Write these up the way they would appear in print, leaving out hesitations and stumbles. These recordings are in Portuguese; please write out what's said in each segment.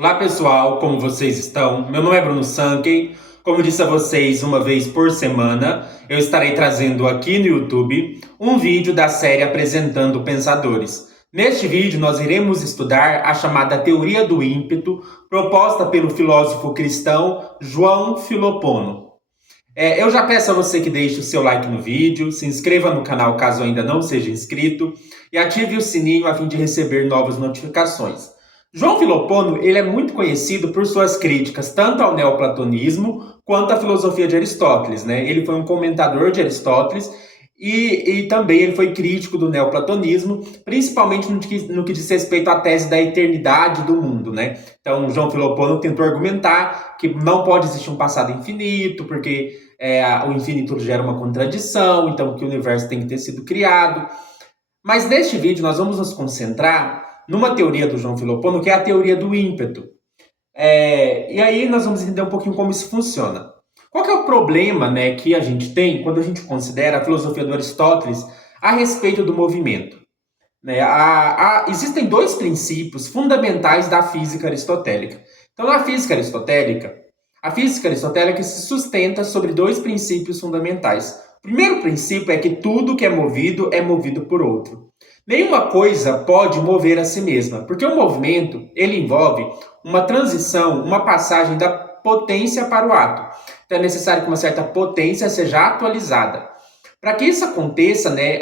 Olá pessoal, como vocês estão? Meu nome é Bruno Sankey. Como disse a vocês, uma vez por semana, eu estarei trazendo aqui no YouTube um vídeo da série Apresentando Pensadores. Neste vídeo, nós iremos estudar a chamada Teoria do Ímpeto, proposta pelo filósofo cristão João Filopono. Eu já peço a você que deixe o seu like no vídeo, se inscreva no canal caso ainda não seja inscrito e ative o sininho a fim de receber novas notificações. João Filopono, ele é muito conhecido por suas críticas tanto ao neoplatonismo quanto à filosofia de Aristóteles, né? Ele foi um comentador de Aristóteles e também ele foi crítico do neoplatonismo, principalmente no que diz respeito à tese da eternidade do mundo, né? Então, João Filopono tentou argumentar que não pode existir um passado infinito, porque o infinito gera uma contradição, então que o universo tem que ter sido criado. Mas neste vídeo nós vamos nos concentrar numa teoria do João Filopono, que é a teoria do ímpeto. E aí nós vamos entender um pouquinho como isso funciona. Qual que é o problema, né, que a gente tem quando a gente considera a filosofia do Aristóteles a respeito do movimento? Né? Existem dois princípios fundamentais da física aristotélica. Então, a física aristotélica se sustenta sobre dois princípios fundamentais. O primeiro princípio é que tudo que é movido por outro. Nenhuma coisa pode mover a si mesma, porque o movimento ele envolve uma transição, uma passagem da potência para o ato. Então é necessário que uma certa potência seja atualizada. Para que isso aconteça, né,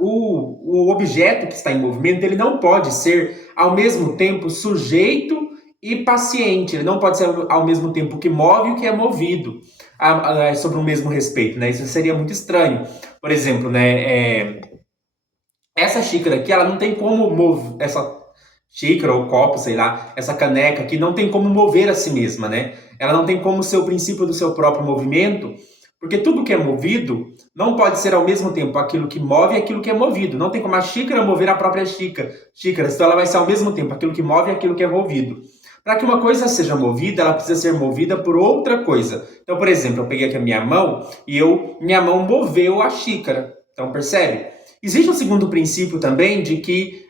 o objeto que está em movimento ele não pode ser ao mesmo tempo sujeito e paciente. Ele não pode ser ao mesmo tempo que move e o que é movido sobre o mesmo respeito, né? Isso seria muito estranho. Por exemplo, né, essa xícara aqui, ela não tem como mover, essa xícara ou copo, sei lá, essa caneca aqui não tem como mover a si mesma, né? Ela não tem como ser o princípio do seu próprio movimento, porque tudo que é movido não pode ser ao mesmo tempo aquilo que move e aquilo que é movido. Não tem como a xícara mover a própria xícara, então ela vai ser ao mesmo tempo aquilo que move e aquilo que é movido. Para que uma coisa seja movida, ela precisa ser movida por outra coisa. Então, por exemplo, eu peguei aqui a minha mão e minha mão moveu a xícara. Então, percebe? Existe um segundo princípio também de que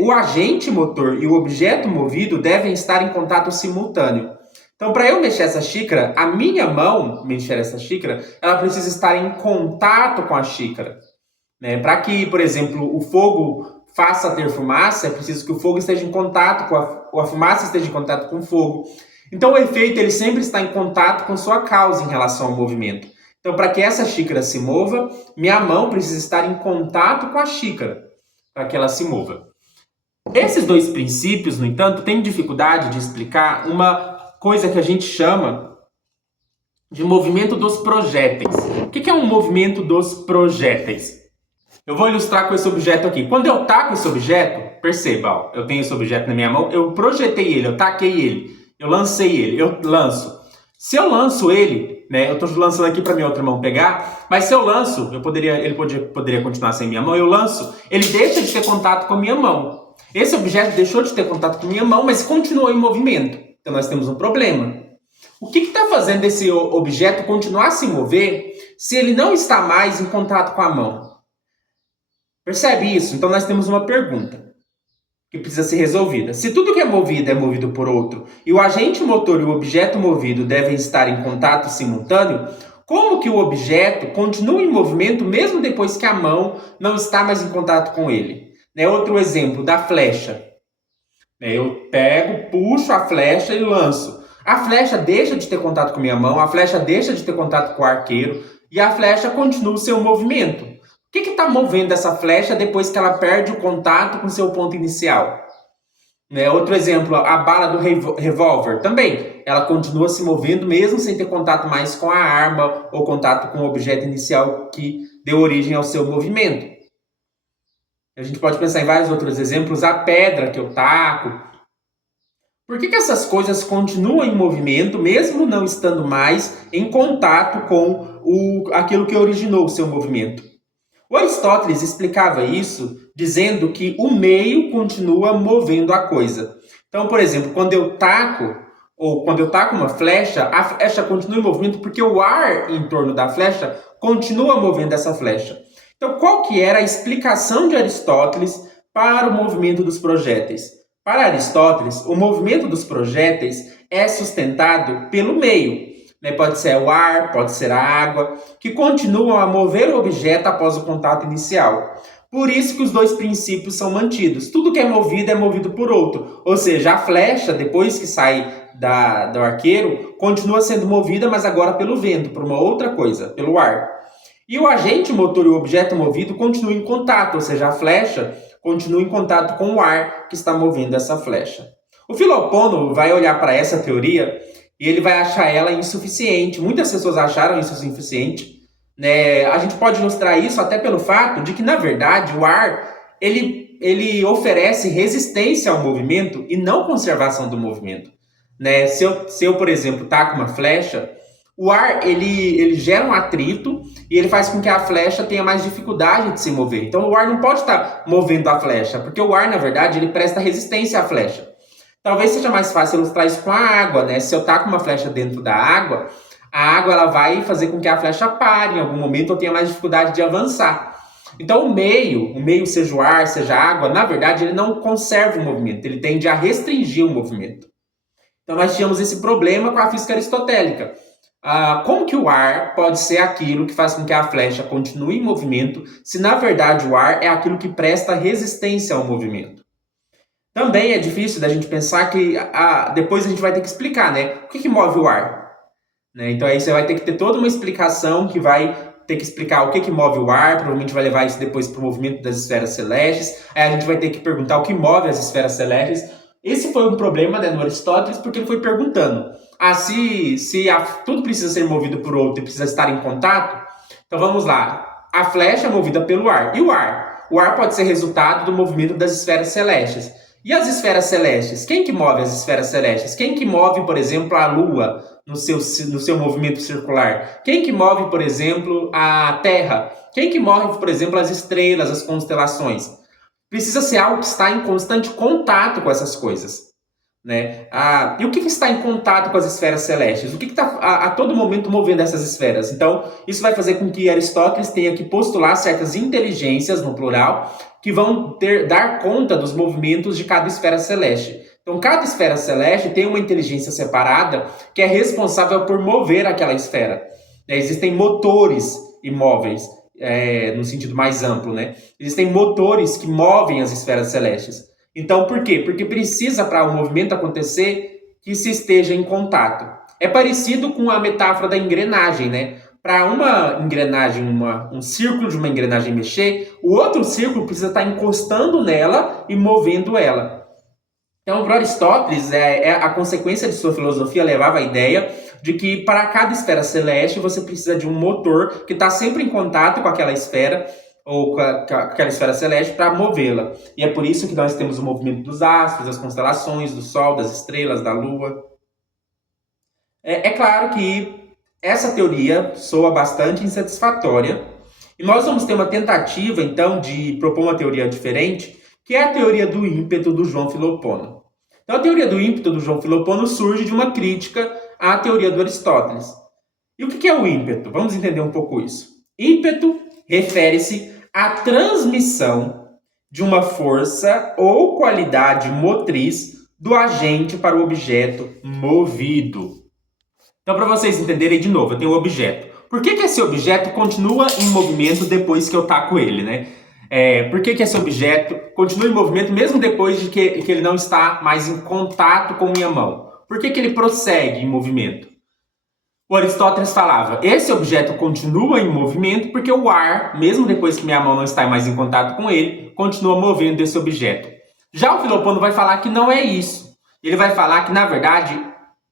o agente motor e o objeto movido devem estar em contato simultâneo. Então, para eu mexer essa xícara, a minha mão mexer essa xícara, ela precisa estar em contato com a xícara. Né? Para que, por exemplo, o fogo faça ter fumaça, é preciso que o fogo esteja em contato com a fumaça esteja em contato com o fogo. Então, o efeito ele sempre está em contato com sua causa em relação ao movimento. Então, para que essa xícara se mova, minha mão precisa estar em contato com a xícara para que ela se mova. Esses dois princípios, no entanto, têm dificuldade de explicar uma coisa que a gente chama de movimento dos projéteis. O que é um movimento dos projéteis? Eu vou ilustrar com esse objeto aqui. Quando eu taco esse objeto, perceba, ó, eu tenho esse objeto na minha mão, eu projetei ele, eu taquei ele, eu lancei ele, eu lanço. Se eu lanço ele, né, eu estou lançando aqui para minha outra mão pegar, mas se eu lanço, ele poderia continuar sem minha mão, eu lanço, ele deixa de ter contato com a minha mão. Esse objeto deixou de ter contato com a minha mão, mas continuou em movimento. Então nós temos um problema. O que está fazendo esse objeto continuar a se mover se ele não está mais em contato com a mão? Percebe isso? Então nós temos uma pergunta que precisa ser resolvida. Se tudo que é movido por outro, e o agente motor e o objeto movido devem estar em contato simultâneo, como que o objeto continua em movimento mesmo depois que a mão não está mais em contato com ele? Outro exemplo da flecha. Eu pego, puxo a flecha e lanço. A flecha deixa de ter contato com a minha mão, a flecha deixa de ter contato com o arqueiro e a flecha continua o seu movimento. O que está movendo essa flecha depois que ela perde o contato com seu ponto inicial? Outro exemplo, a bala do revólver também. Ela continua se movendo mesmo sem ter contato mais com a arma ou contato com o objeto inicial que deu origem ao seu movimento. A gente pode pensar em vários outros exemplos. A pedra que eu taco. Por que essas coisas continuam em movimento mesmo não estando mais em contato com aquilo que originou o seu movimento? O Aristóteles explicava isso dizendo que o meio continua movendo a coisa. Então, por exemplo, quando eu taco uma flecha, a flecha continua em movimento porque o ar em torno da flecha continua movendo essa flecha. Então, qual que era a explicação de Aristóteles para o movimento dos projéteis? Para Aristóteles, o movimento dos projéteis é sustentado pelo meio, né? Pode ser o ar, pode ser a água, que continuam a mover o objeto após o contato inicial. Por isso que os dois princípios são mantidos. Tudo que é movido por outro. Ou seja, a flecha, depois que sai do arqueiro, continua sendo movida, mas agora pelo vento, por uma outra coisa, pelo ar. E o agente motor e o objeto movido continuam em contato, ou seja, a flecha continua em contato com o ar que está movendo essa flecha. O Filopono vai olhar para essa teoria e ele vai achar ela insuficiente. Muitas pessoas acharam isso insuficiente, né? A gente pode ilustrar isso até pelo fato de que, na verdade, o ar ele oferece resistência ao movimento e não conservação do movimento, né? Se eu, por exemplo, taco uma flecha, o ar ele gera um atrito e ele faz com que a flecha tenha mais dificuldade de se mover. Então o ar não pode estar movendo a flecha, porque o ar, na verdade, ele presta resistência à flecha. Talvez seja mais fácil ilustrar isso com a água, né? Se eu taco uma flecha dentro da água, a água ela vai fazer com que a flecha pare em algum momento ou tenha mais dificuldade de avançar. Então o meio seja o ar, seja a água, na verdade ele não conserva o movimento, ele tende a restringir o movimento. Então nós tínhamos esse problema com a física aristotélica. Como que o ar pode ser aquilo que faz com que a flecha continue em movimento, se na verdade o ar é aquilo que presta resistência ao movimento? Também é difícil da gente pensar que depois a gente vai ter que explicar, né? O que move o ar? Né? Então aí você vai ter que ter toda uma explicação que vai ter que explicar o que move o ar, provavelmente vai levar isso depois para o movimento das esferas celestes, aí a gente vai ter que perguntar o que move as esferas celestes. Esse foi um problema, né, no Aristóteles, porque ele foi perguntando se tudo precisa ser movido por outro e precisa estar em contato. Então vamos lá, a flecha é movida pelo ar, e o ar? O ar pode ser resultado do movimento das esferas celestes. E as esferas celestes? Quem que move as esferas celestes? Quem que move, por exemplo, a Lua no seu movimento circular? Quem que move, por exemplo, a Terra? Quem que move, por exemplo, as estrelas, as constelações? Precisa ser algo que está em constante contato com essas coisas, né? E o que está em contato com as esferas celestes? O que está a todo momento movendo essas esferas? Então, isso vai fazer com que Aristóteles tenha que postular certas inteligências, no plural, que vão dar conta dos movimentos de cada esfera celeste. Então, cada esfera celeste tem uma inteligência separada que é responsável por mover aquela esfera. Existem motores imóveis, no sentido mais amplo, né? Existem motores que movem as esferas celestes. Então, por quê? Porque precisa, para o movimento acontecer, que se esteja em contato. É parecido com a metáfora da engrenagem, né? Para uma engrenagem, um círculo de uma engrenagem mexer, o outro círculo precisa estar encostando nela e movendo ela. Então, para Aristóteles, a consequência de sua filosofia levava a ideia de que para cada esfera celeste você precisa de um motor que está sempre em contato com aquela esfera ou com aquela esfera celeste para movê-la. E é por isso que nós temos o movimento dos astros, das constelações, do Sol, das estrelas, da Lua. É claro que essa teoria soa bastante insatisfatória e nós vamos ter uma tentativa, então, de propor uma teoria diferente, que é a teoria do ímpeto do João Filopono. Então, a teoria do ímpeto do João Filopono surge de uma crítica à teoria do Aristóteles. E o que é o ímpeto? Vamos entender um pouco isso. Ímpeto refere-se à transmissão de uma força ou qualidade motriz do agente para o objeto movido. Então, para vocês entenderem de novo, eu tenho um objeto. Por que esse objeto continua em movimento depois que eu taco ele, né? Por que esse objeto continua em movimento mesmo depois de que ele não está mais em contato com minha mão? Por que ele prossegue em movimento? O Aristóteles falava, esse objeto continua em movimento porque o ar, mesmo depois que minha mão não está mais em contato com ele, continua movendo esse objeto. Já o Filopono vai falar que não é isso. Ele vai falar que, na verdade,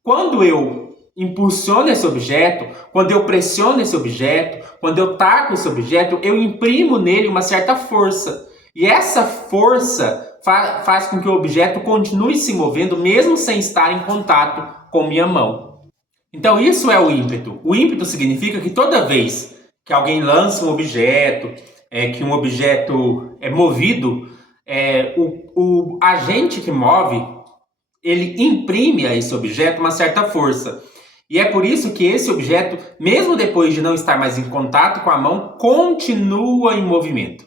quando eu impulsiono esse objeto, quando eu pressiono esse objeto, quando eu taco esse objeto, eu imprimo nele uma certa força. E essa força faz com que o objeto continue se movendo mesmo sem estar em contato com minha mão. Então isso é o ímpeto. O ímpeto significa que toda vez que alguém lança um objeto, que um objeto é movido, o agente que move, ele imprime a esse objeto uma certa força. E é por isso que esse objeto, mesmo depois de não estar mais em contato com a mão, continua em movimento.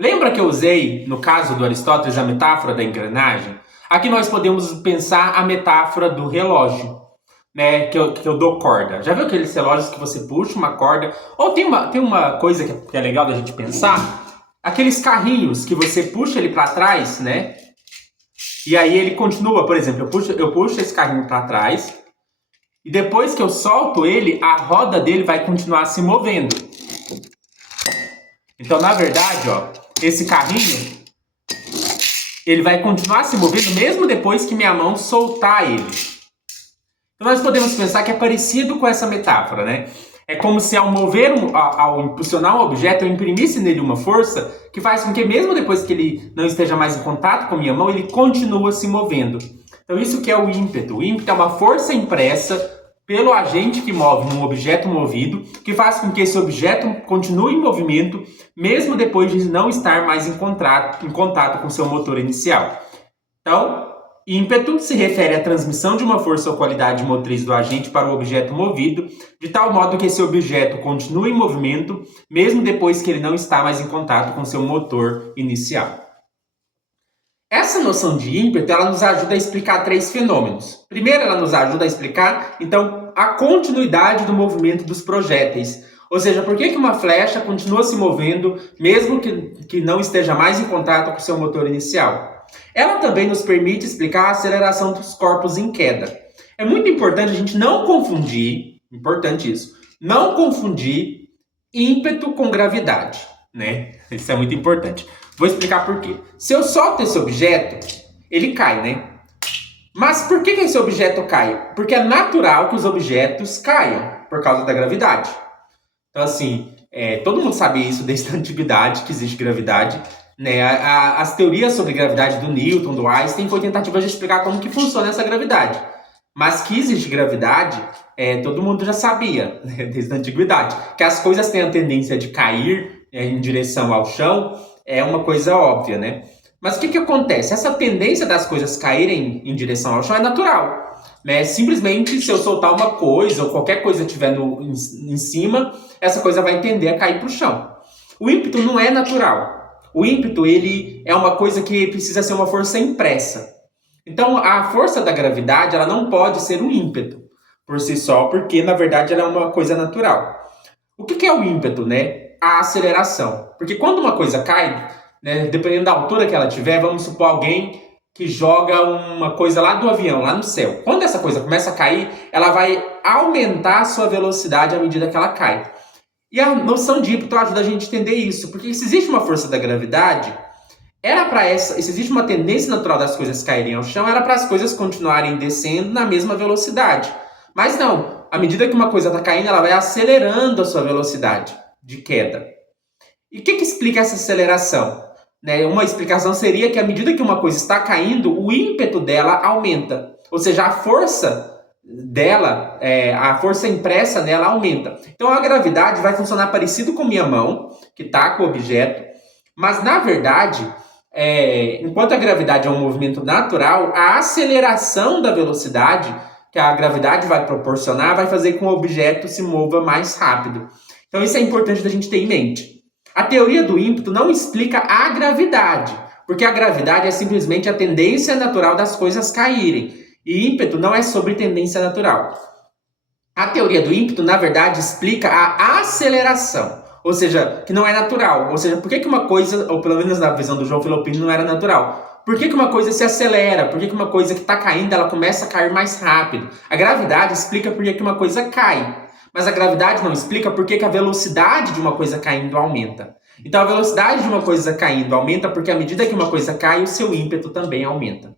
Lembra que eu usei, no caso do Aristóteles, a metáfora da engrenagem? Aqui nós podemos pensar a metáfora do relógio, né, que eu dou corda. Já viu aqueles relógios que você puxa uma corda? Ou tem uma coisa que é legal da gente pensar, aqueles carrinhos que você puxa ele para trás, né? E aí ele continua, por exemplo, eu puxo esse carrinho para trás e depois que eu solto ele, a roda dele vai continuar se movendo. Então, na verdade, ó, esse carrinho, ele vai continuar se movendo mesmo depois que minha mão soltar ele. Então, nós podemos pensar que é parecido com essa metáfora, né? É como se ao impulsionar um objeto, eu imprimisse nele uma força que faz com que mesmo depois que ele não esteja mais em contato com a minha mão, ele continua se movendo. Então, isso que é o ímpeto. O ímpeto é uma força impressa pelo agente que move num objeto movido, que faz com que esse objeto continue em movimento, mesmo depois de não estar mais em contato com seu motor inicial. Então, ímpeto se refere à transmissão de uma força ou qualidade motriz do agente para o objeto movido, de tal modo que esse objeto continue em movimento, mesmo depois que ele não está mais em contato com seu motor inicial. Essa noção de ímpeto, ela nos ajuda a explicar 3 fenômenos. Primeiro, ela nos ajuda a explicar, então, a continuidade do movimento dos projéteis. Ou seja, por que uma flecha continua se movendo, mesmo que não esteja mais em contato com seu motor inicial. Ela também nos permite explicar a aceleração dos corpos em queda. É muito importante a gente não confundir, importante isso, não confundir ímpeto com gravidade, né? Isso é muito importante. Vou explicar por quê. Se eu solto esse objeto, ele cai, né? Mas por que esse objeto cai? Porque é natural que os objetos caiam por causa da gravidade. Então, assim, todo mundo sabe isso desde a antiguidade, que existe gravidade, né? As teorias sobre gravidade do Newton, do Einstein, foi tentativa de explicar como que funciona essa gravidade. Mas que existe gravidade, todo mundo já sabia, né? Desde a antiguidade. Que as coisas têm a tendência de cair em direção ao chão, é uma coisa óbvia, né? Mas o que acontece? Essa tendência das coisas caírem em direção ao chão é natural, né? Simplesmente, se eu soltar uma coisa ou qualquer coisa estiver em cima, essa coisa vai tender a cair para o chão. O ímpeto não é natural. O ímpeto, ele é uma coisa que precisa ser uma força impressa. Então, a força da gravidade, ela não pode ser um ímpeto por si só, porque, na verdade, ela é uma coisa natural. O que é o ímpeto, né? A aceleração. Porque quando uma coisa cai, né, dependendo da altura que ela tiver, vamos supor alguém que joga uma coisa lá do avião, lá no céu. Quando essa coisa começa a cair, ela vai aumentar a sua velocidade à medida que ela cai. E a noção de ímpeto ajuda a gente a entender isso, porque se existe uma força da gravidade, se existe uma tendência natural das coisas caírem ao chão, era para as coisas continuarem descendo na mesma velocidade. Mas não, à medida que uma coisa está caindo, ela vai acelerando a sua velocidade de queda. E o que explica essa aceleração? Né? Uma explicação seria que à medida que uma coisa está caindo, o ímpeto dela aumenta. Ou seja, a força dela, a força impressa nela aumenta. Então a gravidade vai funcionar parecido com minha mão, que está com o objeto, mas na verdade, enquanto a gravidade é um movimento natural, a aceleração da velocidade que a gravidade vai proporcionar vai fazer com que o objeto se mova mais rápido. Então isso é importante da gente ter em mente. A teoria do ímpeto não explica a gravidade, porque a gravidade é simplesmente a tendência natural das coisas caírem. E ímpeto não é sobre tendência natural. A teoria do ímpeto, na verdade, explica a aceleração, ou seja, que não é natural. Ou seja, por que uma coisa, ou pelo menos na visão do João Filipino, não era natural? Por que uma coisa se acelera? Por que uma coisa que está caindo, ela começa a cair mais rápido? A gravidade explica por que uma coisa cai. Mas a gravidade não explica por que a velocidade de uma coisa caindo aumenta. Então a velocidade de uma coisa caindo aumenta porque à medida que uma coisa cai, o seu ímpeto também aumenta.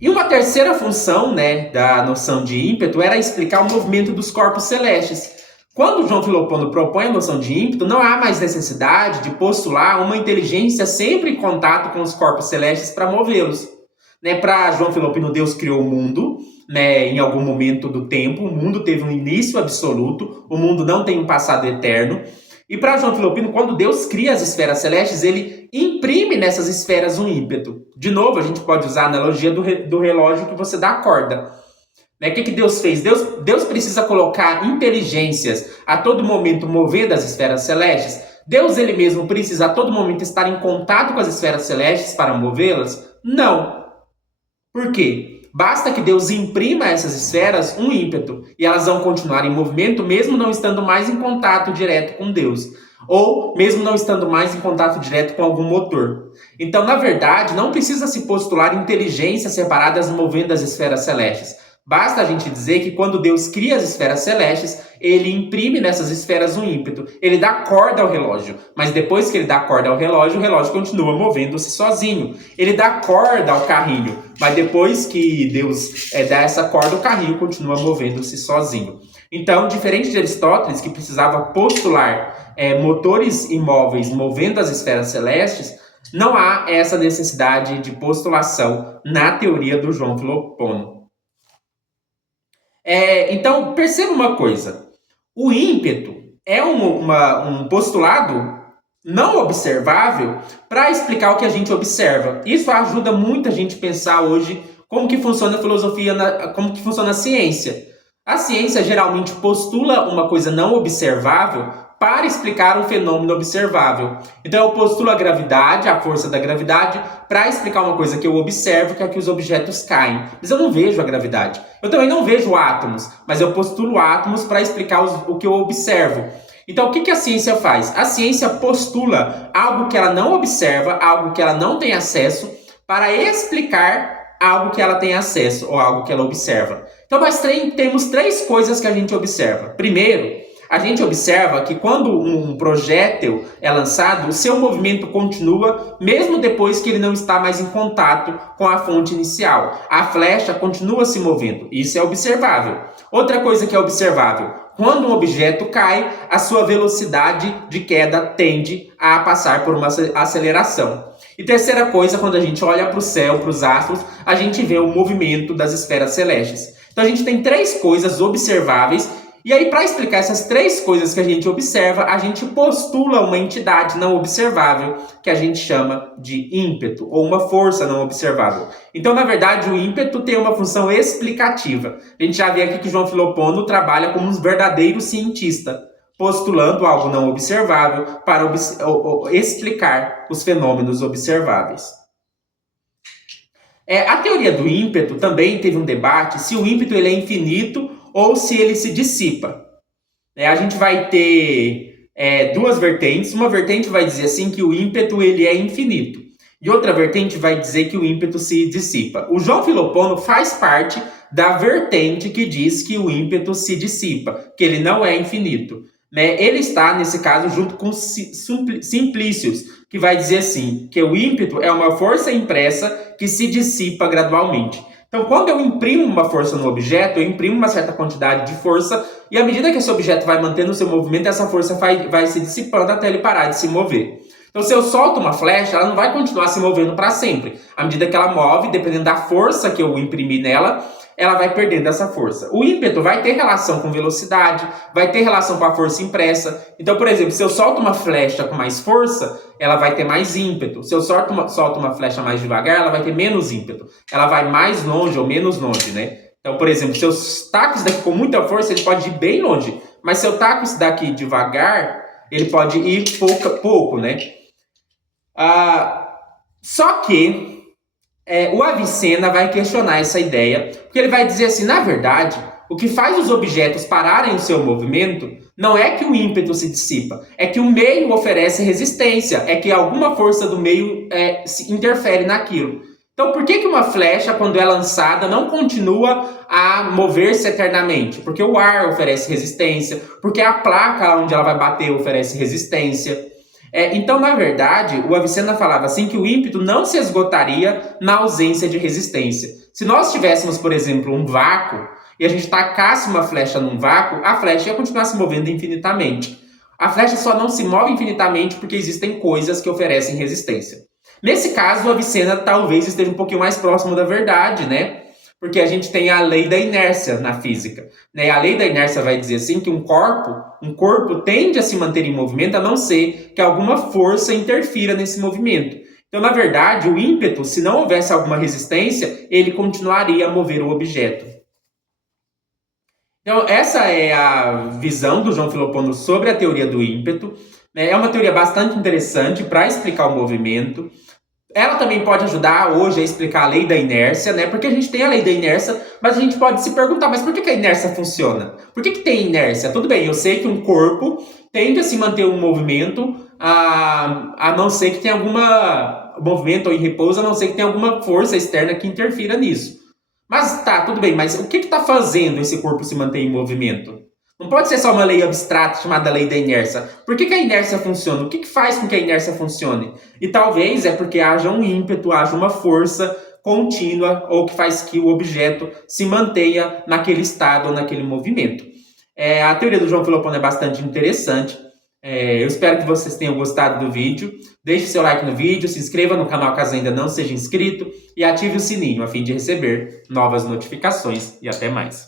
E uma terceira função, né, da noção de ímpeto era explicar o movimento dos corpos celestes. Quando João Filipino propõe a noção de ímpeto, não há mais necessidade de postular uma inteligência sempre em contato com os corpos celestes para movê-los. Né, para João Filipino, Deus criou o mundo, né, em algum momento do tempo, o mundo teve um início absoluto, o mundo não tem um passado eterno. E para João Filipino, quando Deus cria as esferas celestes, ele imprime nessas esferas um ímpeto. De novo, a gente pode usar a analogia do relógio que você dá a corda. Né? O que Deus fez? Deus precisa colocar inteligências a todo momento movendo as esferas celestes? Deus ele mesmo precisa a todo momento estar em contato com as esferas celestes para movê-las? Não. Por quê? Basta que Deus imprima a essas esferas um ímpeto e elas vão continuar em movimento mesmo não estando mais em contato direto com Deus, ou mesmo não estando mais em contato direto com algum motor. Então, na verdade, não precisa se postular inteligências separadas movendo as esferas celestes. Basta a gente dizer que quando Deus cria as esferas celestes, ele imprime nessas esferas um ímpeto. Ele dá corda ao relógio, mas depois que ele dá corda ao relógio, o relógio continua movendo-se sozinho. Ele dá corda ao carrinho, mas depois que Deus dá essa corda, o carrinho continua movendo-se sozinho. Então, diferente de Aristóteles, que precisava postular motores imóveis movendo as esferas celestes, não há essa necessidade de postulação na teoria do João Filopono. Então, perceba uma coisa. O ímpeto é um postulado não observável para explicar o que a gente observa. Isso ajuda muito a gente a pensar hoje como que funciona a filosofia, como que funciona a ciência. A ciência geralmente postula uma coisa não observável para explicar um fenômeno observável. Então eu postulo a gravidade, a força da gravidade, para explicar uma coisa que eu observo, que é que os objetos caem. Mas eu não vejo a gravidade. Eu também não vejo átomos, mas eu postulo átomos para explicar o que eu observo. Então o que a ciência faz? A ciência postula algo que ela não observa, algo que ela não tem acesso, para explicar algo que ela tem acesso ou algo que ela observa. Então nós temos três coisas que a gente observa. Primeiro, a gente observa que quando um projétil é lançado, o seu movimento continua mesmo depois que ele não está mais em contato com a fonte inicial. A flecha continua se movendo. Isso é observável. Outra coisa que é observável: quando um objeto cai, a sua velocidade de queda tende a passar por uma aceleração. E terceira coisa, quando a gente olha para o céu, para os astros, a gente vê o movimento das esferas celestes. Então a gente tem três coisas observáveis. E aí, para explicar essas três coisas que a gente observa, a gente postula uma entidade não observável, que a gente chama de ímpeto, ou uma força não observável. Então, na verdade, o ímpeto tem uma função explicativa. A gente já vê aqui que João Filopono trabalha como um verdadeiro cientista, postulando algo não observável para explicar os fenômenos observáveis. A teoria do ímpeto também teve um debate se o ímpeto ele é infinito ou se ele se dissipa. A gente vai ter duas vertentes. Uma vertente vai dizer assim que o ímpeto ele é infinito. E outra vertente vai dizer que o ímpeto se dissipa. O João Filopono faz parte da vertente que diz que o ímpeto se dissipa, que ele não é infinito. Ele está, nesse caso, junto com Simplícios, que vai dizer assim, que o ímpeto é uma força impressa que se dissipa gradualmente. Então, quando eu imprimo uma força no objeto, eu imprimo uma certa quantidade de força e à medida que esse objeto vai mantendo o seu movimento, essa força vai se dissipando até ele parar de se mover. Então, se eu solto uma flecha, ela não vai continuar se movendo para sempre. À medida que ela move, dependendo da força que eu imprimi nela, ela vai perdendo essa força. O ímpeto vai ter relação com velocidade, vai ter relação com a força impressa. Então, por exemplo, se eu solto uma flecha com mais força, ela vai ter mais ímpeto. Se eu solto uma flecha mais devagar, ela vai ter menos ímpeto. Ela vai mais longe ou menos longe, né? Então, por exemplo, se eu taco isso daqui com muita força, ele pode ir bem longe. Mas se eu taco isso daqui devagar, ele pode ir pouco, né? Só que o Avicena vai questionar essa ideia, porque ele vai dizer assim, na verdade, o que faz os objetos pararem o seu movimento não é que o ímpeto se dissipa, é que o meio oferece resistência, é que alguma força do meio se interfere naquilo. Então, por que uma flecha, quando é lançada, não continua a mover-se eternamente? Porque o ar oferece resistência, porque a placa onde ela vai bater oferece resistência. Então, na verdade, o Avicena falava assim que o ímpeto não se esgotaria na ausência de resistência. Se nós tivéssemos, por exemplo, um vácuo e a gente tacasse uma flecha num vácuo, a flecha ia continuar se movendo infinitamente. A flecha só não se move infinitamente porque existem coisas que oferecem resistência. Nesse caso, o Avicena talvez esteja um pouquinho mais próximo da verdade, né? Porque a gente tem a lei da inércia na física. A lei da inércia vai dizer assim que um corpo tende a se manter em movimento a não ser que alguma força interfira nesse movimento. Então, na verdade, o ímpeto, se não houvesse alguma resistência, ele continuaria a mover o objeto. Então, essa é a visão do João Filopono sobre a teoria do ímpeto. É uma teoria bastante interessante para explicar o movimento. Ela também pode ajudar hoje a explicar a lei da inércia, né? Porque a gente tem a lei da inércia, mas a gente pode se perguntar, mas por que a inércia funciona? Por que tem inércia? Tudo bem, eu sei que um corpo tende a se manter um movimento, a não ser que tenha alguma movimento ou em repouso, a não ser que tenha alguma força externa que interfira nisso. Mas tá, tudo bem, mas o que está fazendo esse corpo se manter em movimento? Não pode ser só uma lei abstrata chamada lei da inércia. Por que a inércia funciona? O que faz com que a inércia funcione? E talvez é porque haja um ímpeto, haja uma força contínua ou que faz que o objeto se mantenha naquele estado ou naquele movimento. A teoria do João Filopone é bastante interessante. Eu espero que vocês tenham gostado do vídeo. Deixe seu like no vídeo, se inscreva no canal caso ainda não seja inscrito e ative o sininho a fim de receber novas notificações. E até mais.